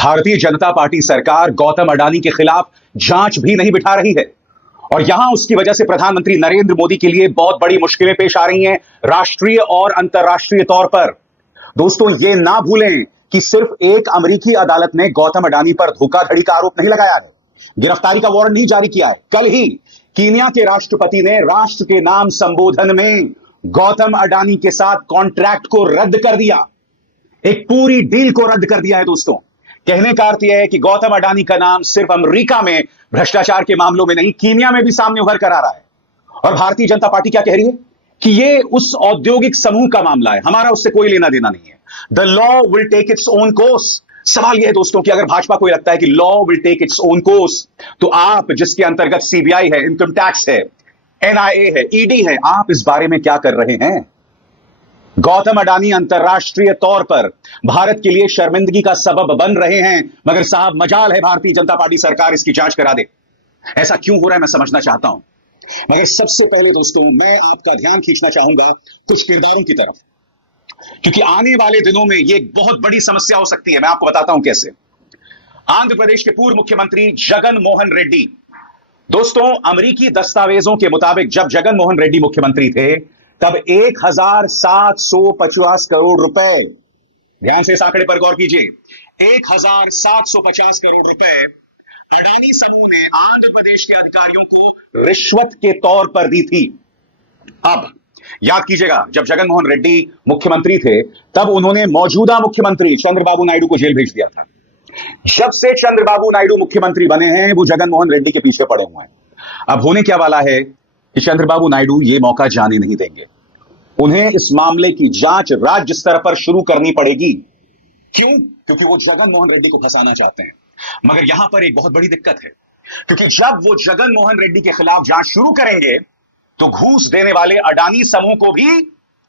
Bharatiya Janata party सरकार गौतम अडानी के खिलाफ जांच भी नहीं बिठा रही है और यहां उसकी वजह से प्रधानमंत्री नरेंद्र मोदी के लिए बहुत बड़ी मुश्किलें पेश आ रही हैं, राष्ट्रीय और अंतर्राष्ट्रीय तौर पर। दोस्तों, ये ना भूलें कि सिर्फ एक अमेरिकी अदालत ने गौतम अडानी पर धोखाधड़ी का आरोप नहीं लगाया है, गिरफ्तारी का वारंट नहीं जारी किया है। कल ही कीनिया के राष्ट्रपति ने राष्ट्र के नाम संबोधन में गौतम अडानी के साथ कॉन्ट्रैक्ट को रद्द कर दिया, एक पूरी डील को रद्द कर दिया है। दोस्तों, कहने का अर्थ यह है कि गौतम अडानी का नाम सिर्फ अमेरिका में भ्रष्टाचार के मामलों में नहीं, कीनिया में भी सामने उभर कर आ रहा है। और भारतीय जनता पार्टी क्या कह रही है कि यह उस औद्योगिक समूह का मामला है, हमारा उससे कोई लेना देना नहीं है। The law will take its own course. सवाल यह है दोस्तों कि अगर भाजपा को लगता है कि law will take its own course, तो आप, जिसके अंतर्गत सीबीआई है, इनकम टैक्स है, एनआईए है, ईडी है, आप इस बारे में क्या कर रहे हैं? गौतम अडानी अंतर्राष्ट्रीय तौर पर भारत के लिए शर्मिंदगी का सबब बन रहे हैं, मगर साहब, मजाल है भारतीय जनता पार्टी सरकार इसकी जांच करा दे। ऐसा क्यों हो रहा है, मैं समझना चाहता हूं। मगर सबसे पहले दोस्तों, मैं आपका ध्यान खींचना चाहूंगा कुछ किरदारों की तरफ, क्योंकि आने वाले दिनों में यह एक बहुत बड़ी समस्या हो सकती है। मैं आपको बताता हूं कैसे। आंध्र प्रदेश के पूर्व मुख्यमंत्री जगन मोहन रेड्डी, दोस्तों, अमेरिकी दस्तावेजों के मुताबिक जब जगन मोहन रेड्डी मुख्यमंत्री थे तब 1750 करोड़ रुपए, ध्यान से इस आंकड़े पर गौर कीजिए, 1750 करोड़ रुपए अडानी समूह ने आंध्र प्रदेश के अधिकारियों को रिश्वत के तौर पर दी थी। अब याद कीजिएगा, जब जगन मोहन रेड्डी मुख्यमंत्री थे तब उन्होंने मौजूदा मुख्यमंत्री चंद्रबाबू नायडू को जेल भेज दिया था। जब से चंद्रबाबू नायडू मुख्यमंत्री बने हैं, वो जगन मोहन रेड्डी के पीछे पड़े हुए हैं। अब होने क्या वाला है कि चंद्रबाबू नायडू ये मौका जाने नहीं देंगे। उन्हें इस मामले की जांच राज्य स्तर पर शुरू करनी पड़ेगी। क्यों? क्योंकि वो जगन मोहन रेड्डी को फंसाना चाहते हैं। मगर यहां पर एक बहुत बड़ी दिक्कत है, क्योंकि जब वो जगन मोहन रेड्डी के खिलाफ जांच शुरू करेंगे तो घूस देने वाले अडानी समूह को भी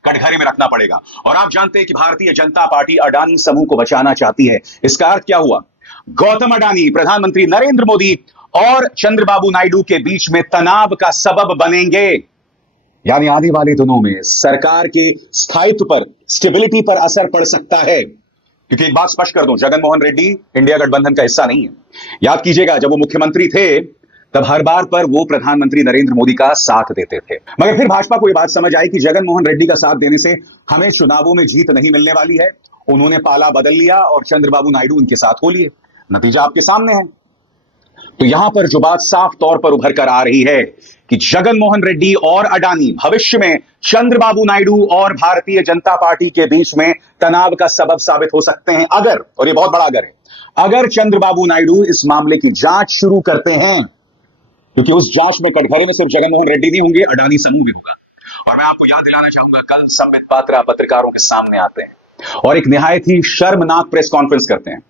कटघरे में रखना पड़ेगा। और आप जानते हैं कि भारतीय जनता पार्टी अडानी समूह को बचाना चाहती है। इसका अर्थ क्या हुआ? गौतम अडानी प्रधानमंत्री नरेंद्र मोदी और चंद्रबाबू नायडू के बीच में तनाव का सबब बनेंगे। यानी आने वाले दिनों में सरकार के स्थायित्व पर, स्टेबिलिटी पर असर पड़ सकता है। क्योंकि एक बात स्पष्ट कर दूं, जगन मोहन रेड्डी इंडिया गठबंधन का हिस्सा नहीं है। याद कीजिएगा, जब वो मुख्यमंत्री थे तब हर बार पर वो प्रधानमंत्री नरेंद्र मोदी का साथ देते थे। मगर फिर भाजपा को यह बात समझ आई कि जगन मोहन रेड्डी का साथ देने से हमें चुनावों में जीत नहीं मिलने वाली है। उन्होंने पाला बदल लिया और चंद्रबाबू नायडू उनके साथ हो लिए। नतीजा आपके सामने है। तो यहां पर जो बात साफ तौर पर उभर कर आ रही है कि जगन मोहन रेड्डी और अडानी भविष्य में चंद्रबाबू नायडू और भारतीय जनता पार्टी के बीच में तनाव का सबब साबित हो सकते हैं अगर, और यह बहुत बड़ा अगर है, अगर चंद्रबाबू नायडू इस मामले की जांच शुरू करते हैं। क्योंकि उस जांच में कटघरे में सिर्फ जगन मोहन रेड्डी नहीं होंगे, अडानी समूह भी होगा। और मैं आपको याद दिलाना चाहूंगा, कल संबित पात्रा पत्रकारों के सामने आते हैं और एक निहायत ही शर्मनाक प्रेस कॉन्फ्रेंस करते हैं।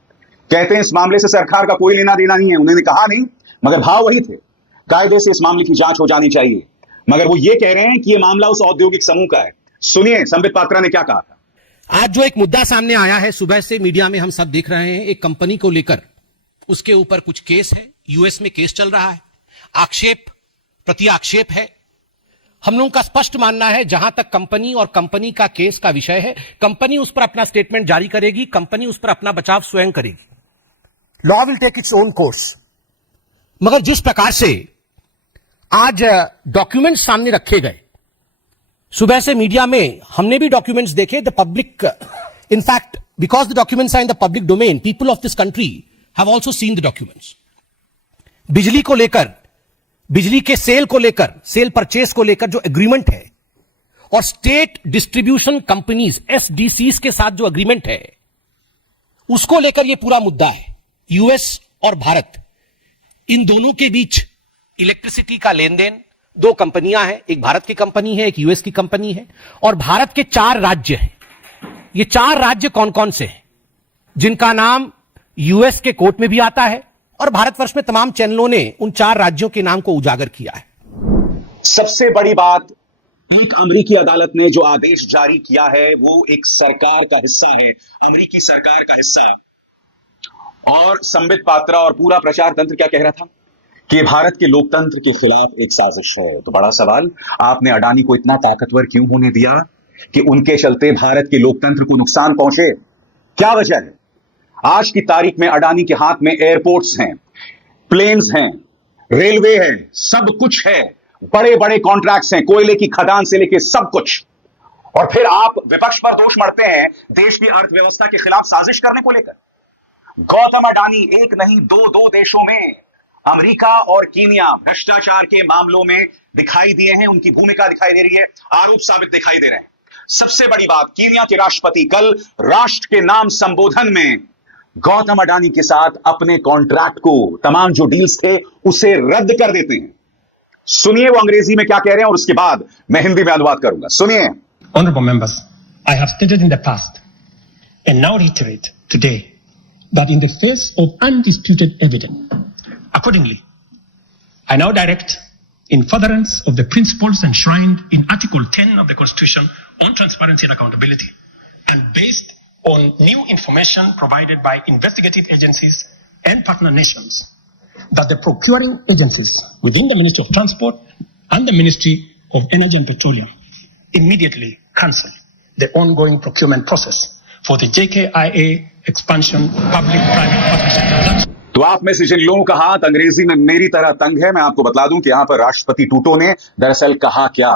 कहते हैं इस मामले से सरकार का कोई लेना देना नहीं है। उन्होंने कहा नहीं, मगर भाव वही थे, कायदे से इस मामले की जांच हो जानी चाहिए। मगर वो ये कह रहे हैं कि ये मामला उस औद्योगिक समूह का है। सुनिए संबित पात्रा ने क्या कहा था। आज जो एक मुद्दा सामने आया है, सुबह से मीडिया में हम सब देख रहे हैं, एक कंपनी को लेकर उसके ऊपर कुछ केस है, यूएस में केस चल रहा है, आक्षेप प्रति आक्षेप है। हम लोगों का स्पष्ट मानना है, जहां तक कंपनी और कंपनी का केस का विषय है, कंपनी उस पर अपना स्टेटमेंट जारी करेगी, कंपनी उस पर अपना बचाव स्वयं करेगी। Law will take its own course. मगर जिस प्रकार से आज डॉक्यूमेंट्स सामने रखे गए, सुबह से मीडिया में हमने भी डॉक्यूमेंट्स देखे। The public, in fact because the documents are in the public domain, people of this country have also seen the documents. बिजली को लेकर, बिजली के सेल को लेकर, सेल परचेस को लेकर जो एग्रीमेंट है, और स्टेट डिस्ट्रीब्यूशन कंपनीज एसडीसीज के साथ जो एग्रीमेंट है, उसको लेकर यह पूरा मुद्दा है। यूएस और भारत, इन दोनों के बीच इलेक्ट्रिसिटी का लेन देन, दो कंपनियां हैं, एक भारत की कंपनी है, एक यूएस की कंपनी है, और भारत के 4 राज्य हैं। ये 4 राज्य कौन कौन से हैं, जिनका नाम यूएस के कोर्ट में भी आता है और भारतवर्ष में तमाम चैनलों ने उन 4 राज्यों के नाम को उजागर किया है। सबसे बड़ी बात, एक अमेरिकी अदालत ने जो आदेश जारी किया है वो एक सरकार का हिस्सा है, अमेरिकी सरकार का हिस्सा। और संबित पात्रा और पूरा प्रचार तंत्र क्या कह रहा था कि भारत के लोकतंत्र के खिलाफ एक साजिश है। तो बड़ा सवाल, आपने अडानी को इतना ताकतवर क्यों होने दिया कि उनके चलते भारत के लोकतंत्र को नुकसान पहुंचे? क्या वजह है? आज की तारीख में अडानी के हाथ में एयरपोर्ट्स हैं, प्लेन्स हैं, रेलवे है, सब कुछ है, बड़े बड़े कॉन्ट्रैक्ट्स हैं, कोयले की खदान से लेके सब कुछ। और फिर आप विपक्ष पर दोष मढ़ते हैं देश की अर्थव्यवस्था के खिलाफ साजिश करने को लेकर। गौतम अडानी एक नहीं दो देशों में, अमेरिका और कीनिया, भ्रष्टाचार के मामलों में दिखाई दिए हैं, उनकी भूमिका दिखाई दे रही है, आरोप साबित दिखाई दे रहे हैं। सबसे बड़ी बात, कीनिया के राष्ट्रपति कल राष्ट्र के नाम संबोधन में गौतम अडानी के साथ अपने कॉन्ट्रैक्ट को, तमाम जो डील्स थे, उसे रद्द कर देते हैं। सुनिए वो अंग्रेजी में क्या कह रहे हैं और उसके बाद मैं हिंदी में अनुवाद करूंगा। सुनिए। Honorable members, I have stated in the past and now reiterate today that in the face of undisputed evidence, accordingly, I now direct, in furtherance of the principles enshrined in Article 10 of the Constitution on transparency and accountability, and based on new information provided by investigative agencies and partner nations, that the procuring agencies within the Ministry of Transport and the Ministry of Energy and Petroleum immediately cancel the ongoing procurement process for the JKIA expansion public-private partnership transaction. तो आप में से जिन लोगों का हाथ अंग्रेजी में मेरी तरह तंग है, मैं आपको बता दूं कि यहां पर राष्ट्रपति टूटो ने दरअसल कहा क्या,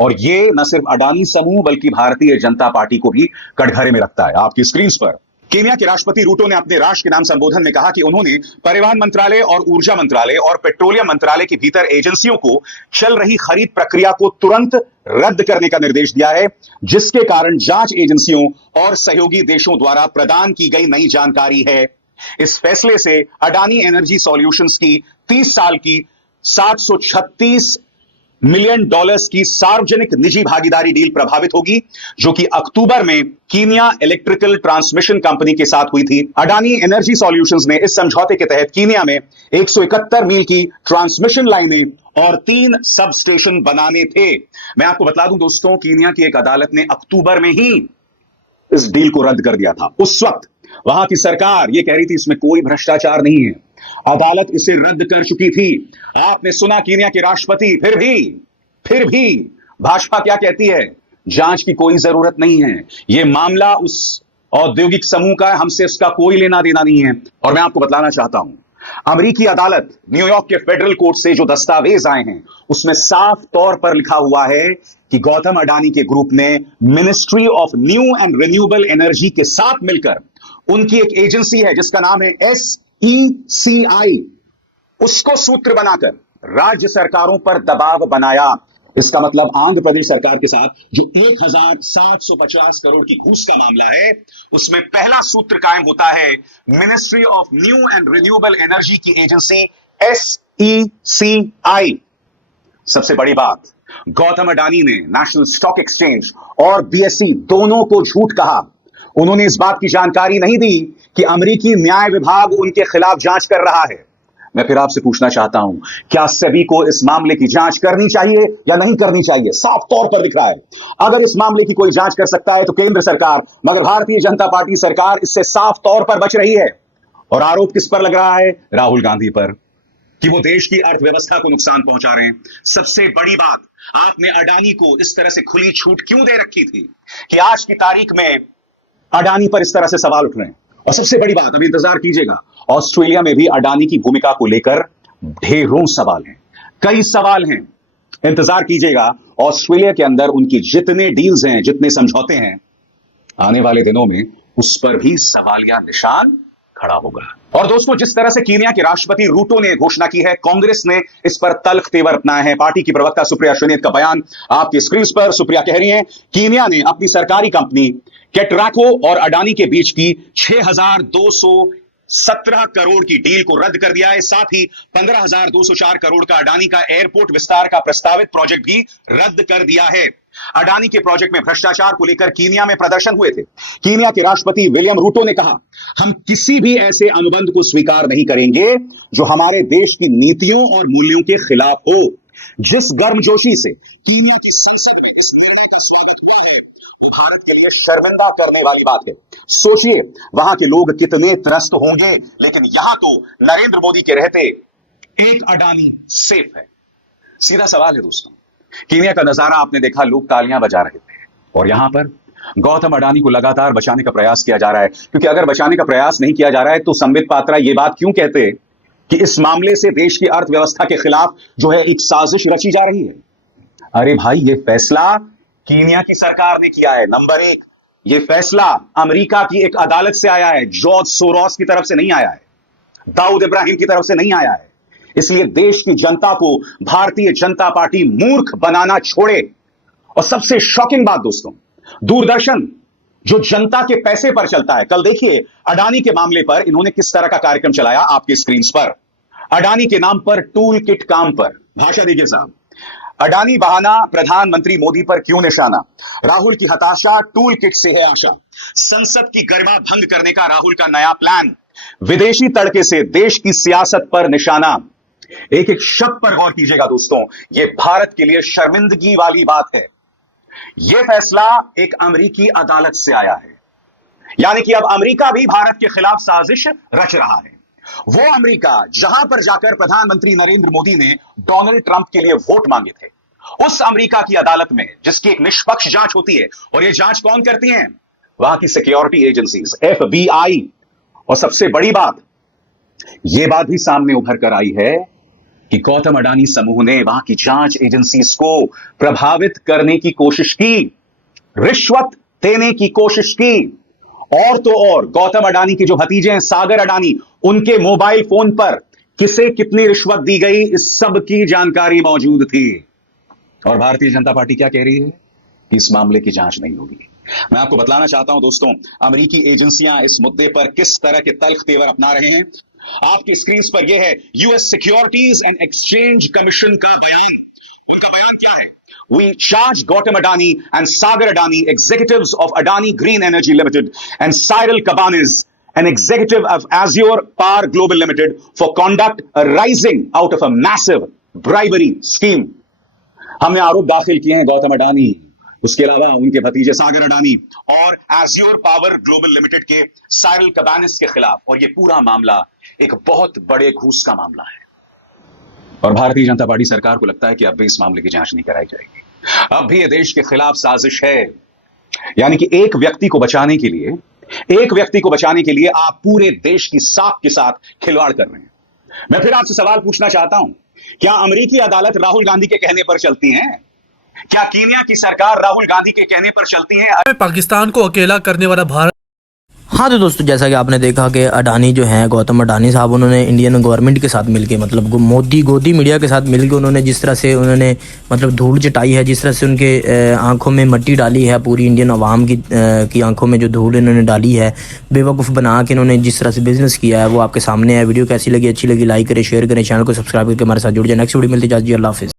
और ये न सिर्फ अडानी समूह बल्कि भारतीय जनता पार्टी को भी कटघरे में रखता है। आपकी स्क्रीन पर कीनिया के राष्ट्रपति रूटो ने अपने राष्ट्र के नाम संबोधन में कहा कि उन्होंने परिवहन मंत्रालय और ऊर्जा मंत्रालय और पेट्रोलियम मंत्रालय के भीतर एजेंसियों को चल रही खरीद प्रक्रिया को तुरंत रद्द करने का निर्देश दिया है, जिसके कारण जांच एजेंसियों और सहयोगी देशों द्वारा प्रदान की गई नई जानकारी है। इस फैसले से अडानी एनर्जी सॉल्यूशंस की 30 साल की $736 मिलियन की सार्वजनिक निजी भागीदारी डील प्रभावित होगी, जो कि अक्टूबर में कीनिया इलेक्ट्रिकल ट्रांसमिशन कंपनी के साथ हुई थी। अडानी एनर्जी सॉल्यूशंस ने इस समझौते के तहत कीनिया में 171 मील की ट्रांसमिशन लाइनें और 3 सब स्टेशन बनाने थे। मैं आपको बता दूं दोस्तों, कीनिया की एक अदालत ने अक्टूबर में ही इस डील को रद्द कर दिया था। उस वक्त वहां की सरकार यह कह रही थी इसमें कोई भ्रष्टाचार नहीं है, अदालत इसे रद्द कर चुकी थी। आपने सुना कीनिया के राष्ट्रपति, फिर भी भाजपा क्या कहती है, जांच की कोई जरूरत नहीं है, यह मामला उस औद्योगिक समूह का है, हमसे उसका कोई लेना देना नहीं है। और मैं आपको बताना चाहता हूं, अमेरिकी अदालत न्यूयॉर्क के फेडरल कोर्ट से जो दस्तावेज आए हैं उसमें साफ तौर पर लिखा हुआ है कि गौतम अडानी के ग्रुप ने ministry of new and renewable energy के साथ मिलकर, उनकी एक एजेंसी है जिसका नाम है SECI, उसको सूत्र बनाकर राज्य सरकारों पर दबाव बनाया। इसका मतलब आंध्र प्रदेश सरकार के साथ जो 1750 करोड़ की घूस का मामला है, उसमें पहला सूत्र कायम होता है ministry of new and renewable energy की एजेंसी SECI। सबसे बड़ी बात, गौतम अडानी ने नेशनल स्टॉक एक्सचेंज और BSE दोनों को झूठ कहा। उन्होंने इस बात की जानकारी नहीं दी कि अमेरिकी न्याय विभाग उनके खिलाफ जांच कर रहा है। मैं फिर आपसे पूछना चाहता हूं, क्या सभी को इस मामले की जांच करनी चाहिए या नहीं करनी चाहिए? साफ तौर पर दिख रहा है, अगर इस मामले की कोई जांच कर सकता है तो केंद्र सरकार, मगर भारतीय जनता पार्टी सरकार इससे साफ तौर पर बच रही है। और आरोप किस पर लग रहा है? राहुल गांधी पर, कि वो देश की अर्थव्यवस्था को नुकसान पहुंचा रहे हैं। सबसे बड़ी बात, आपने अडानी को इस तरह से खुली छूट क्यों दे रखी थी कि आज की तारीख में अडानी पर इस तरह से सवाल उठ रहे हैं? और सबसे बड़ी बात, अभी इंतजार कीजिएगा, ऑस्ट्रेलिया में भी अडानी की भूमिका को लेकर ढेरों सवाल हैं, कई सवाल हैं। इंतजार कीजिएगा, ऑस्ट्रेलिया के अंदर उनकी जितने डील्स हैं, जितने समझौते हैं, आने वाले दिनों में उस पर भी सवालिया निशान खड़ा होगा। और दोस्तों, जिस तरह से कीनिया के राष्ट्रपति रूटो ने घोषणा की है, कांग्रेस ने इस पर तल्ख तेवर अपनाया है। पार्टी की प्रवक्ता सुप्रिया श्रीनेत का बयान आपकी स्क्रीन पर। सुप्रिया कह रही हैं, कीनिया ने अपनी सरकारी कंपनी कैटराको और अडानी के बीच की 6,217 करोड़ की डील को रद्द कर दिया है। साथ ही 15,204 करोड़ का अडानी का एयरपोर्ट विस्तार का प्रस्तावित प्रोजेक्ट भी रद्द कर दिया है। अडानी के प्रोजेक्ट में भ्रष्टाचार को लेकर कीनिया में प्रदर्शन हुए थे। कीनिया के राष्ट्रपति विलियम रूटो ने कहा, हम किसी भी ऐसे अनुबंध को स्वीकार नहीं करेंगे जो हमारे देश की नीतियों और मूल्यों के खिलाफ हो। जिस गर्मजोशी से कीनिया की संसद में इस निर्णय का स्वागत हुआ है, वो भारत के लिए शर्मिंदा करने वाली बात है। सोचिए वहां के लोग कितने त्रस्त होंगे, लेकिन यहां तो नरेंद्र मोदी के रहते एक अडानी सेफ है। सीधा सवाल है दोस्तों, कीनिया का नजारा आपने देखा, लोग तालियां बजा रहे थे, और यहां पर गौतम अडानी को लगातार बचाने का प्रयास किया जा रहा है, क्योंकि अगर बचाने का प्रयास नहीं किया जा रहा है तो संबित पात्रा ये बात क्यों कहते कि इस मामले से देश की अर्थव्यवस्था के खिलाफ जो है एक साजिश रची जा रही है। अरे भाई, ये फैसला कीनिया की सरकार ने किया है, नंबर 1। ये फैसला अमेरिका की एक अदालत से आया है, जॉर्ज सोरोस की तरफ से नहीं आया है, दाऊद इब्राहिम की तरफ से नहीं आया है। इसलिए देश की जनता को भारतीय जनता पार्टी मूर्ख बनाना छोड़े। और सबसे शॉकिंग बात दोस्तों, दूरदर्शन जो जनता के पैसे पर चलता है, कल देखिए अडानी के मामले पर इन्होंने किस तरह का कार्यक्रम चलाया आपके स्क्रीन पर। अडानी के नाम पर टूल किट काम पर, भाषा देखिए साहब। अडानी बहाना, प्रधानमंत्री मोदी पर क्यों निशाना, राहुल की हताशा, टूल किट से है आशा, संसद की गरिमा भंग करने का राहुल का नया प्लान, विदेशी तड़के से देश की सियासत पर निशाना। एक एक शब्द पर गौर कीजिएगा दोस्तों, यह भारत के लिए शर्मिंदगी वाली बात है। यह फैसला एक अमेरिकी अदालत से आया है, यानी कि अब अमेरिका भी भारत के खिलाफ साजिश रच रहा है। वो अमेरिका जहां पर जाकर प्रधानमंत्री नरेंद्र मोदी ने डोनाल्ड ट्रंप के लिए वोट मांगे थे, उस अमेरिका की अदालत में जिसकी एक निष्पक्ष जांच होती है, और ये जांच कौन करती है? वहां की सिक्योरिटी एजेंसीज, FBI। और सबसे बड़ी बात, यह बात भी सामने उभर कर आई है कि गौतम अडानी समूह ने वहां की जांच एजेंसीज को प्रभावित करने की कोशिश की, रिश्वत देने की कोशिश की। और तो और गौतम अडानी के जो भतीजे हैं सागर अडानी, उनके मोबाइल फोन पर किसे कितनी रिश्वत दी गई, इस सब की जानकारी मौजूद थी। और भारतीय जनता पार्टी क्या कह रही है कि इस मामले की जांच नहीं होगी। मैं आपको बतलाना चाहता हूं दोस्तों, अमेरिकी एजेंसियां इस मुद्दे पर किस तरह के तल्ख तेवर अपना रहे हैं। आपकी स्क्रीन पर यह है US securities and exchange commission का बयान। उनका बयान क्या है? We charge Gautam Adani and Sagar Adani, executives of Adani Green Energy Limited, and Cyril Cabanis, an executive of Azure Power Global Limited, for conduct arising out of a massive bribery scheme. हमने आरोप दाखिल किए हैं गौतम अडानी, उसके अलावा उनके भतीजे सागर अडानी और Azure Power Global Limited के साइरल कबानिस के खिलाफ। और यह पूरा मामला एक बहुत बड़े घूस का मामला है। और भारतीय जनता पार्टी सरकार को लगता है कि अब भी इस मामले की जांच नहीं कराई जाएगी, अब भी यह देश के खिलाफ साजिश है। यानी कि एक व्यक्ति को बचाने के लिए आप पूरे देश की साख के साथ खिलवाड़ कर रहे हैं। मैं फिर आपसे सवाल पूछना चाहता हूं, क्या अमेरिकी अदालत राहुल गांधी के कहने पर चलती है? क्या कीनिया की सरकार राहुल गांधी के कहने पर चलती है? पाकिस्तान को अकेला करने वाला भारत। हाँ तो दोस्तों, जैसा कि आपने देखा कि अडानी जो हैं, गौतम अडानी साहब, उन्होंने इंडियन गवर्नमेंट के साथ मिलके, मतलब गोदी मीडिया के साथ मिलके उन्होंने जिस तरह से उन्होंने मतलब धूल चटाई है, जिस तरह से उनके आंखों में मट्टी डाली है, पूरी इंडियन अवाम की आंखों में जो धूल इन्होंने डाली है, बेवकूफ़ बना के इन्होंने जिस तरह से बिजनेस किया है, वो आपके सामने है। वीडियो कैसी लगी? अच्छी लगी लाइक करें, शेयर करें, चैनल को सब्सक्राइब करके हमारे साथ जुड़ जाए। नेक्स्ट वीडियो मिलती है, अल्लाह हाफिज़।